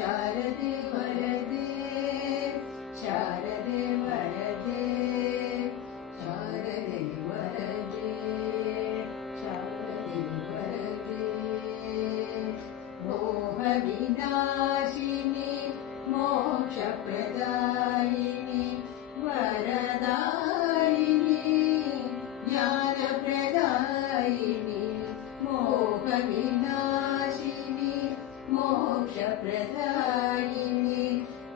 शारदे वरदे शारदे वरदे शारदे वरदे शारदे वरदे मोहविनाशिनी मोक्षप्रदायिनी वरदायिनी ज्ञानप्रदायिनी मोहविनाशिनी मोक्षप्रदायिनी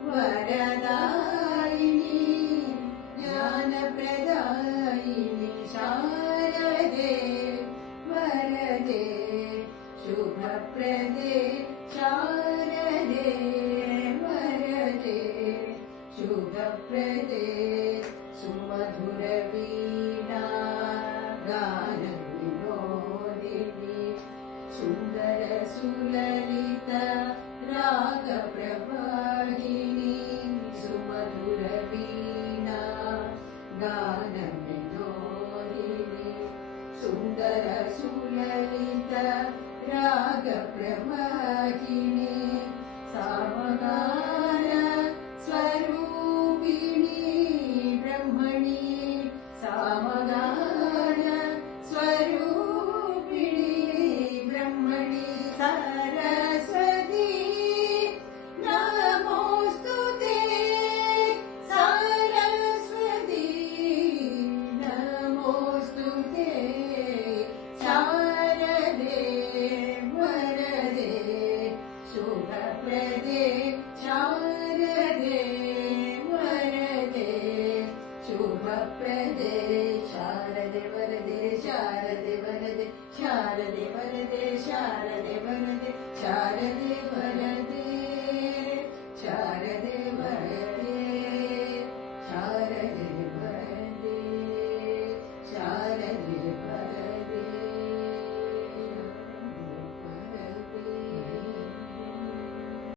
वरदायिनी ज्ञानप्रदायिनी शारदे वरदे शुभप्रदे शारदे वरदे शुभप्रदे सुमधुरवीणा गानविनोदिनी सुन्दर सुललित रागप्रवाहिनी सुमधुरवीणा गानविनोदिनी सुन्दर सुललित रागप्रवाहिनी सामगान स्वरूपिणी ब्रह्मणि सामगान स्वरूपिणी ब्रह्मणि सरस्वती नमोस्तुते सरस्वती नमोस्तुते शारदे वरदे शुभप्रदे